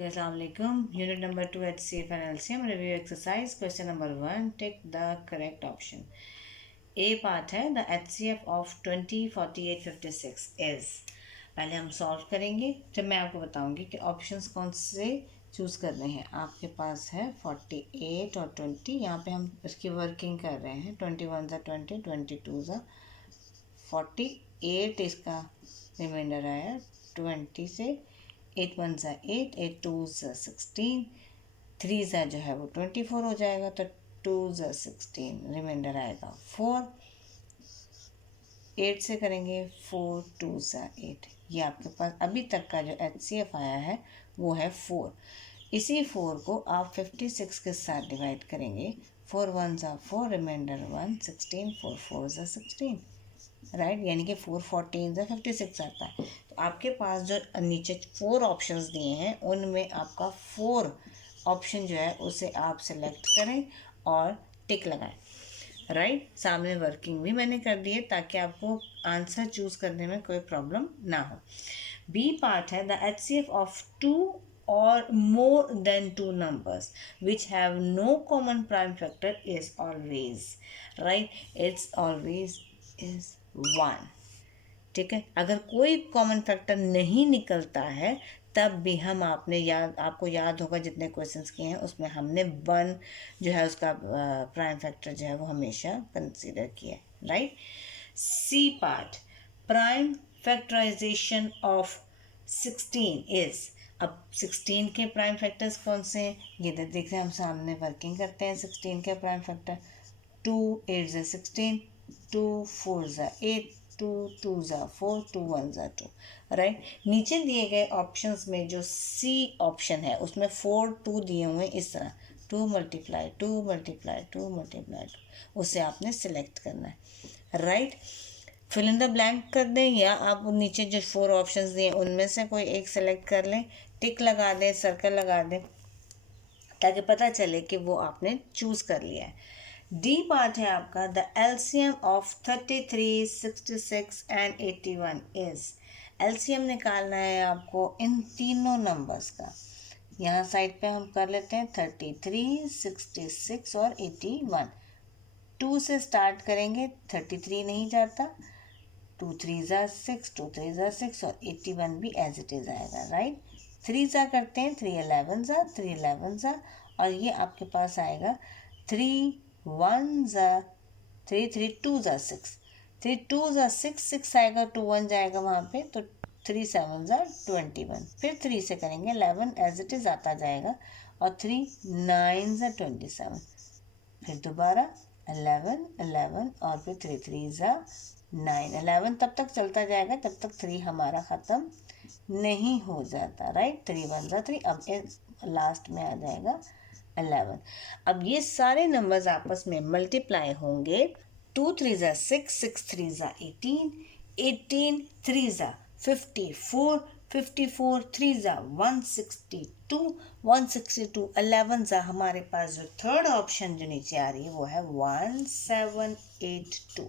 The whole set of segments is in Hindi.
Okay, Assalamualaikum. Unit number 2 HCF and LCM review exercise. Question number 1. Take the correct option. A part है the HCF of 20, 48, 56 is. पहले हम सॉल्व करेंगे जब मैं आपको बताऊंगी कि ऑप्शंस कौन से चूज़ करने हैं. आपके पास है 48 और 20. यहाँ पे हम इसकी वर्किंग कर रहे हैं. 21 ज़ा 20, 22 ज़ा 48 इसका रिमाइंडर आया 20 से. 8 1 ज़ा 8, 8 2 ज़ा 16, 3 ज़ा जो है वो 24 हो जाएगा तो 2 ज़ा 16 रिमाइंडर आएगा 4. 8 से करेंगे 4 2 ज़ा 8. ये आपके पास अभी तक का जो HCF आया है वो है 4. इसी 4 को आप 56 के साथ डिवाइड करेंगे. 4 1 ज़ा 4 रिमाइंडर 1, 16 4 4 ज़ा 16 राइट. यानी कि 4 14 ज़ा 56 आता है. तो आपके पास जो नीचे 4 ऑप्शंस दिए हैं उनमें आपका 4 ऑप्शन जो है उसे आप सेलेक्ट करें और टिक लगाएं. राइट. सामने वर्किंग भी मैंने कर दी है ताकि आपको आंसर चूज करने में कोई प्रॉब्लम ना हो. बी पार्ट है the HCF of 2 or more than 2 numbers which have no common prime factor is always. Right. It's always is 1. ठीक है. अगर कोई कॉमन फैक्टर नहीं निकलता है तब भी हम आपको याद होगा जितने क्वेश्चंस किए हैं उसमें हमने 1 जो है उसका प्राइम फैक्टर जो है वो हमेशा कंसीडर किया है. Right. C part prime factorization of 16 is. अब 16 के प्राइम फैक्टर्स कौन से हैं ये देखते हैं. हम सामने वर्किंग करते हैं. 16 के प्राइम फैक्टर 2 8 ज़ा 16, 2 4 ज़ा 8, 2 2 ज़ा 4, 2 1 ज़ा 2. राइट. नीचे दिए गए ऑप्शंस में जो सी ऑप्शन है उसमें 4 2 दिए हुए हैं इस तरह 2 मल्टीप्लाई 2 मल्टीप्लाई 2 मल्टीप्लाई 2. उसे आपने सिलेक्ट करना है. Right. Fill in the blank कर दें या आप नीचे जो 4 ऑप्शंस दिए उनमें से कोई एक सेलेक्ट कर लें. टिक लगा दें, सर्कल लगा दें ताकि पता चले कि वो आपने चूज़ कर लिया है. डी पार्ट है आपका the LCM of 33, 66 and 81 is. LCM निकालना है आपको इन तीनों नंबर्स का. यहाँ साइड पे हम कर लेते हैं 33, 66 और 81. 2 से स्टार्ट करेंगे. 33 नहीं जाता. 2 3 ज़ा 6, 2 3 ज़ा 6 और 81 भी एज इट इज़ आएगा. राइट. 3 ज़ा करते हैं 3 11 ज़ा 3 11 ज़ा और ये आपके पास आएगा 3 1 ज़ा 3 3 2 ज़ा 6, 3 2 ज़ा 6 6 आएगा 2 1 जाएगा वहाँ पे तो 3 7 ज़ा 21. फिर 3 से करेंगे 11 एज इट इज़ आता जाएगा और 3 9 ज़ा 27. फिर दोबारा 11 11 और फिर 3 3 ज़ा 9. 11 तब तक चलता जाएगा तब तक 3 हमारा ख़त्म नहीं हो जाता. राइट. 3 1 ज़ा 3. अब लास्ट में आ जाएगा 11. अब ये सारे नंबर्स आपस में मल्टीप्लाई होंगे. 2 3 ज़ा 6, 6 3 ज़ा 18, 18 3 ज़ा 54, 54 3 ज़ा 162, 162 11 ज़ा हमारे पास जो थर्ड ऑप्शन जो नीचे आ रही है वो है 1782.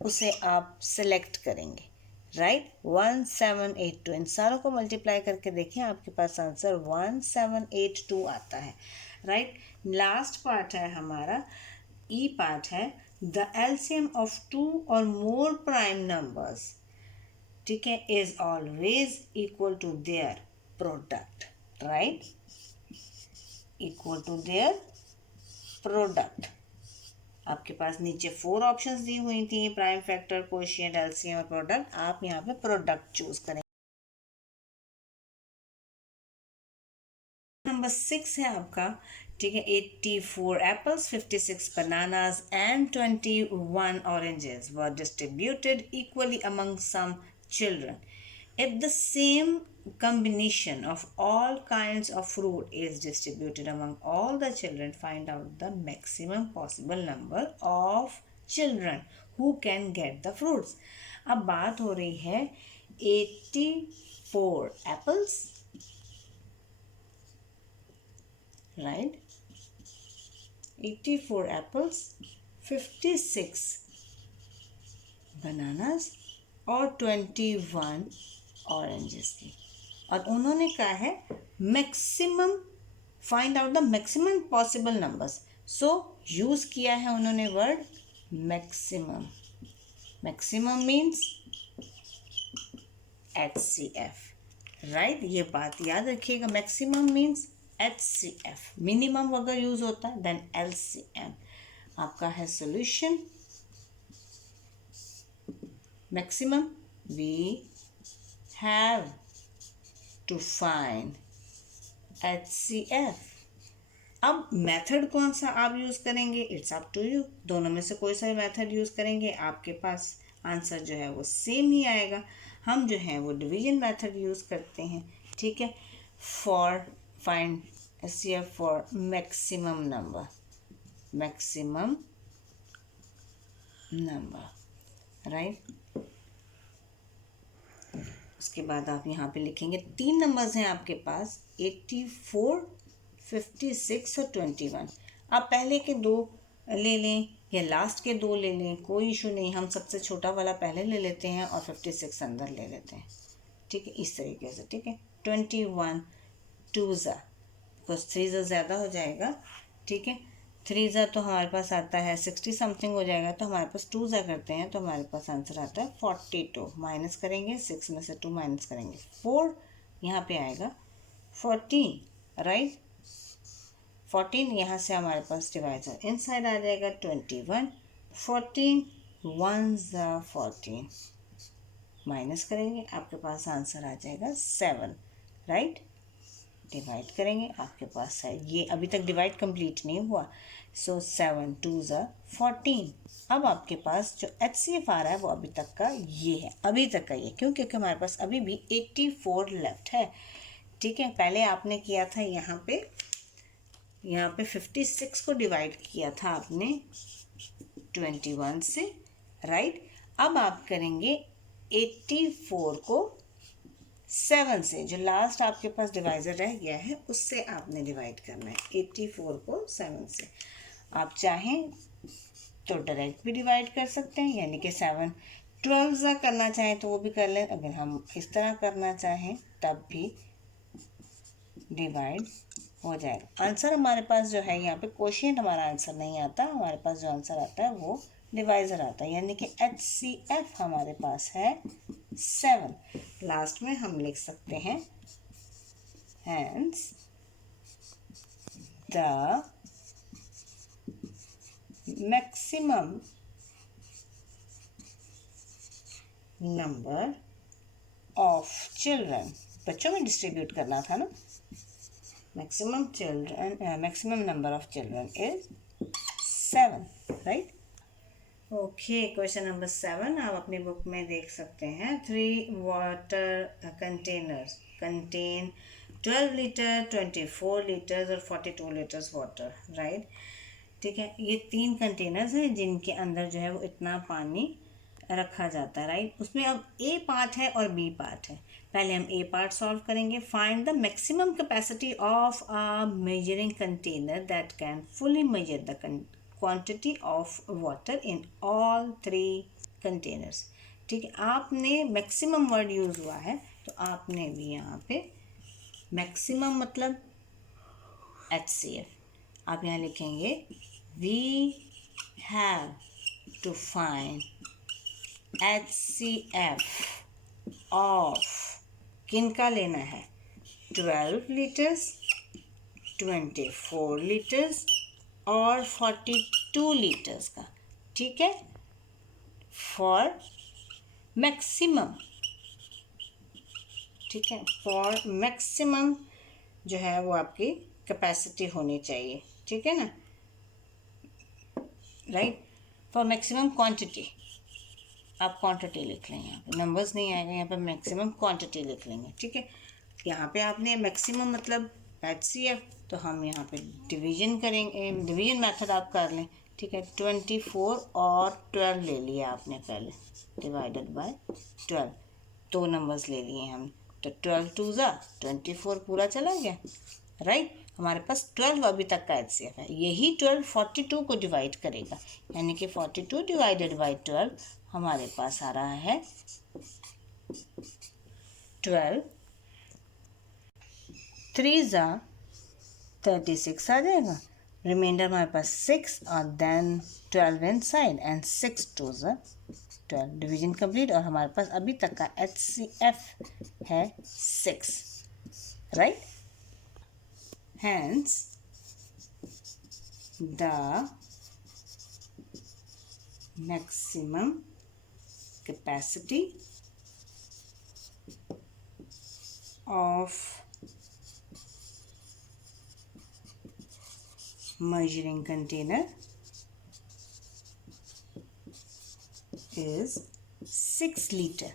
उसे आप सेलेक्ट करेंगे. राइट. 1782 इन सारों को मल्टीप्लाई करके देखें आपके पास आंसर 1782 आता है. राइट. लास्ट पार्ट है हमारा ई पार्ट है द LCM ऑफ 2 और मोर प्राइम नंबर्स. ठीक है. Is always equal to their product. Right. Equal to their product. आपके पास नीचे 4 ऑप्शंस दी हुई थी प्राइम फैक्टर, कोएफिशिएंट, LCM और प्रोडक्ट. आप यहाँ पे प्रोडक्ट चूज करें. नंबर 6 है आपका. ठीक है. 84 apples, 56 bananas and 21 oranges were distributed equally among some children. If the same combination of all kinds of fruit is distributed among all the children, find out the maximum possible number of children who can get the fruits. अब बात हो रही है 84 एप्पल्स. Right. 84 apples, 56 bananas और 21 oranges की. और उन्होंने कहा है maximum, find out the maximum possible numbers. So use किया है उन्होंने word maximum. Maximum means HCF, right. ये बात याद रखिएगा, मैक्सिमम मीन्स HCF। मिनिमम अगर यूज होता है देन LCM। आपका है solution maximum, we have to find HCF। अब मेथड कौन सा आप यूज करेंगे, इट्स अप टू यू। दोनों में से कोई सा भी मेथड यूज करेंगे आपके पास आंसर जो है वो सेम ही आएगा। हम जो है वो डिवीजन मेथड यूज करते हैं, ठीक है। For find HCF for maximum number, maximum number, right. उसके बाद आप यहाँ पे लिखेंगे 3 नंबर्स हैं आपके पास 84, 56 और 21। आप पहले के 2 ले लें या लास्ट के 2 ले लें, कोई इशू नहीं। हम सबसे छोटा वाला पहले ले लेते हैं और 56 अंदर ले लेते हैं, ठीक है, इस तरीके से, ठीक है। 21 2 ज़ा, बिकॉज 3 ज़ा ज़्यादा हो जाएगा, ठीक है। 3 ज़ा तो हमारे पास आता है 60 समथिंग हो जाएगा, तो हमारे पास 2 ज़ा करते हैं तो हमारे पास आंसर आता है 42। माइनस करेंगे 6 में से 2 माइनस करेंगे 4, यहाँ पे आएगा 14, राइट। 14 यहाँ से हमारे पास डिवाइजर इनसाइड आ जाएगा 21। 14 1 ज़ा 14, माइनस करेंगे आपके पास आंसर आ जाएगा 7, राइट। डिवाइड करेंगे आपके पास है, ये अभी तक डिवाइड कंप्लीट नहीं हुआ। सो 7 2 ज़ा 14। अब आपके पास जो HCF आ रहा है वो अभी तक का ये है, अभी तक का ये, क्यों, क्योंकि हमारे पास अभी भी 84 लेफ्ट है, ठीक है। पहले आपने किया था यहाँ पे 56 को डिवाइड किया था आपने 21 से, राइट। अब आप करेंगे 84 को 7 से, जो लास्ट आपके पास डिवाइजर रह गया है उससे आपने डिवाइड करना है 84 को 7 से। आप चाहें तो डायरेक्ट भी डिवाइड कर सकते हैं, यानी कि 7 12 ज़ा करना चाहें तो वो भी कर लें। अगर हम इस तरह करना चाहें तब भी डिवाइड हो जाएगा। आंसर हमारे पास जो है यहाँ पे क्वोशिएंट हमारा आंसर नहीं आता, हमारे पास जो आंसर आता है वो डिवाइजर आता है, यानी कि HCF हमारे पास है 7। लास्ट में हम लिख सकते हैं hence the maximum number of children, बच्चों में डिस्ट्रीब्यूट करना था ना, maximum number of children is 7, right? Okay, question number 7 आप अपनी बुक में देख सकते हैं। 3 water containers contain 12 litre, 24 litres और 42 लीटर्स वाटर, राइट, ठीक है। ये 3 कंटेनर्स हैं जिनके अंदर जो है वो इतना पानी रखा जाता है, राइट। उसमें अब A पार्ट है और B पार्ट है। पहले हम A पार्ट सॉल्व करेंगे। Find the maximum capacity of a measuring container that can fully measure the quantity of water in all 3 containers, ठीक है। आपने मैक्सिमम वर्ड यूज़ हुआ है तो आपने भी यहाँ पे मैक्सिमम मतलब HCF आप यहाँ लिखेंगे we have to find HCF of, किनका लेना है, 12 लीटर्स, 24 लीटर्स और 42 लीटर्स का, ठीक है, फॉर मैक्सिमम, ठीक है। फॉर मैक्सिमम जो है वो आपकी कैपेसिटी होनी चाहिए, ठीक है ना, राइट। फॉर मैक्सिमम क्वांटिटी आप क्वांटिटी लिख लें, यहाँ पे नंबर्स नहीं आएगा, यहाँ पे मैक्सिमम क्वांटिटी लिख लेंगे, ठीक है। यहाँ पे आपने मैक्सिमम मतलब HCF, तो हम यहाँ पे डिवीजन करेंगे, डिवीजन मेथड आप कर लें, ठीक है। 24 और 12 ले लिया आपने पहले, डिवाइडेड बाय 12, 2 नंबर्स ले लिए हम, तो 12 2 ज़ा 24 पूरा चला गया, राइट। हमारे पास 12 अभी तक का HCF है, यही 12 42 को डिवाइड करेगा, यानी कि 42 डिवाइडेड बाई 12 हमारे पास आ रहा है 12 3 ज़ा 36 आ जाएगा, रिमाइंडर हमारे पास 6 और देन 12 इन साइड एंड 6 2 ज़ा 12, डिवीजन कंप्लीट। और हमारे पास अभी तक का HCF है 6, right. Hence the maximum capacity of measuring container is 6 litre.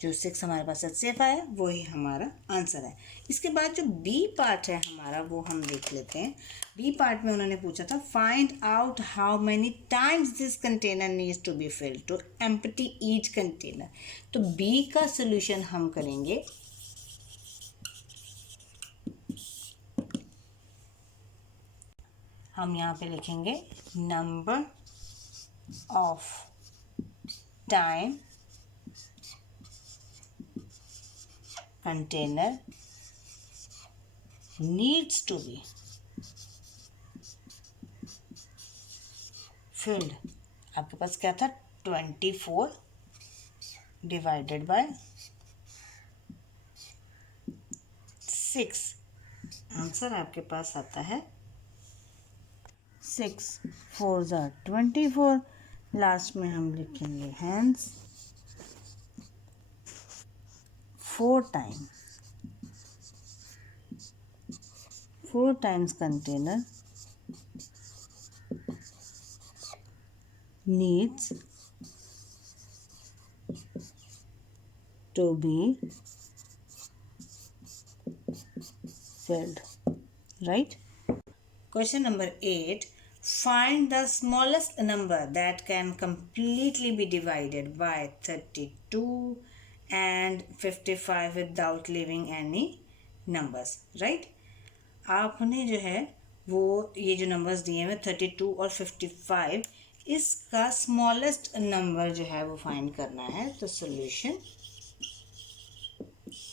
जो 6 हमारे पास HCF आया वो ही हमारा आंसर है। इसके बाद जो बी पार्ट है हमारा वो हम देख लेते हैं। बी पार्ट में उन्होंने पूछा था find out how many times this container needs to be filled to empty each container. तो बी का सॉल्यूशन हम करेंगे हम यहाँ पे लिखेंगे number of time container needs to be filled। आपके पास क्या था 24 डिवाइडेड बाय 6। आंसर आपके पास आता है 6 4 ज़ा 24। लास्ट में हम लिखेंगे hence 4 times container needs to be filled, right? Question number 8. Find the smallest number that can completely be divided by 32 and 55 without leaving any numbers, right? आपने जो है वो ये जो नंबर्स दिए हैं 32 और 55, इसका स्मॉलेस्ट नंबर जो है वो फाइंड करना है। तो सॉल्यूशन,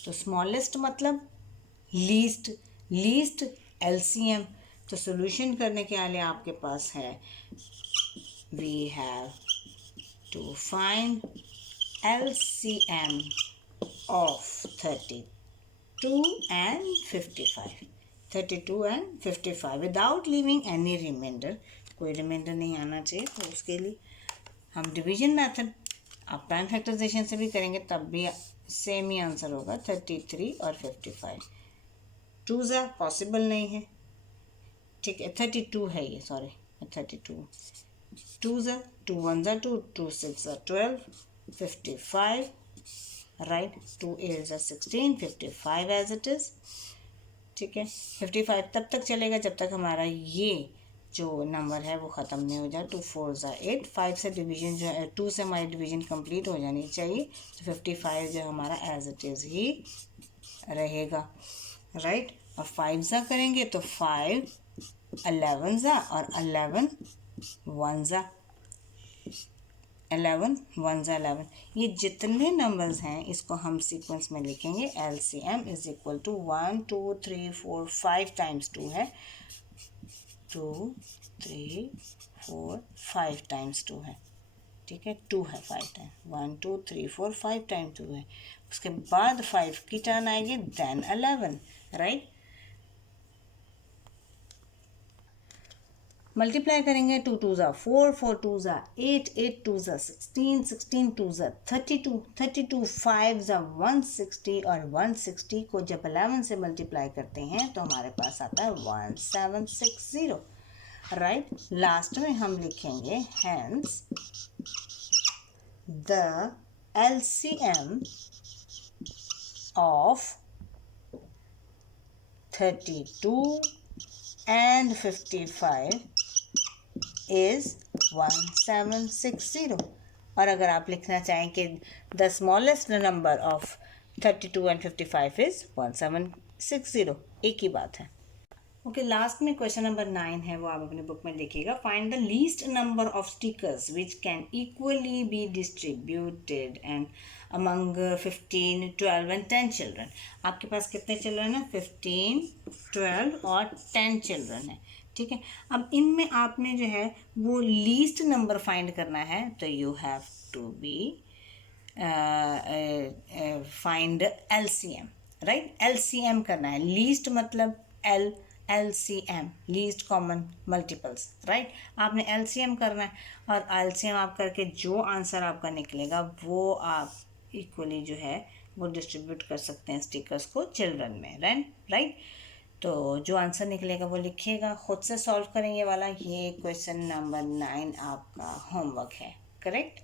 तो स्मॉलेस्ट मतलब लीस्ट, लीस्ट LCM। तो सॉल्यूशन करने के लिए आपके पास है we have to find LCM of 32 and 55, 32 and 55 without leaving any remainder। कोई रिमाइंडर नहीं आना चाहिए। तो उसके लिए हम डिवीजन मेथड, आप टाइम फैक्टराइजेशन से भी करेंगे तब भी सेम ही आंसर होगा 33 और 55। 2 ज़ा पॉसिबल नहीं है, ठीक है 32 है ये, सॉरी 32। 2 ज़ा 2 1 ज़ा 2, 2 6 ज़ा 12, 55, राइट। 2 8 ज़ा 16, 55 एज इट इज़, ठीक है। 55 तब तक चलेगा जब तक हमारा ये जो नंबर है वो ख़त्म नहीं हो जाए। 2 4 ज़ा 8, 5 से डिवीजन जो है 2 से हमारी डिवीजन कंप्लीट हो जानी चाहिए। तो 55 जो हमारा एज इट इज़ ही रहेगा, राइट। और 5 ज़ा करेंगे तो 5 11 ज़ा और 11 1 ज़ा 11 1 ज़ा 11। ये जितने नंबर्स हैं इसको हम सीक्वेंस में लिखेंगे। LCM is equal to 1 2 3 4 5 times 2 है, 2 3 4 5 टाइम्स 2 है, ठीक है। 2 है 5 टाइम, 1 2 3 4 5 टाइम 2 है। उसके बाद 5 की टर्न आएगी, देन 11, राइट। मल्टीप्लाई करेंगे 2 2 ज़ा 4 4 2 ज़ा 8 8 2 ज़ा 16 16 2 ज़ा 32 32 5 ज़ा 160 और 160 को जब 11 से मल्टीप्लाई करते हैं तो हमारे पास आता है 1760, राइट। लास्ट में हम लिखेंगे hence the LCM of 32 and 55 is 1760। और अगर आप लिखना चाहें कि the smallest number of 32 and 55 is 1760, एक ही बात है। ओके, लास्ट में क्वेश्चन नंबर 9 है, वो आप अपने बुक में लिखिएगा। Find the least number of stickers which can equally be distributed and among 15, 12 and 10 children. आपके पास कितने चिल्ड्रन हैं? 15, 12 और 10 चिल्ड्रन है। ठीक है, अब इनमें आपने जो है वो लीस्ट नंबर फाइंड करना है, तो you have to be find LCM, right. LCM करना है, लीस्ट मतलब LCM, least common multiples, right. आपने LCM करना है, और LCM आप करके जो आंसर आपका निकलेगा वो आप इक्वली जो है वो डिस्ट्रीब्यूट कर सकते हैं स्टिकर्स को चिल्ड्रन में, राइट। तो जो आंसर निकलेगा वो लिखिएगा, खुद से सॉल्व करें ये वाला। ये क्वेश्चन नंबर 9 आपका होमवर्क है, करेक्ट।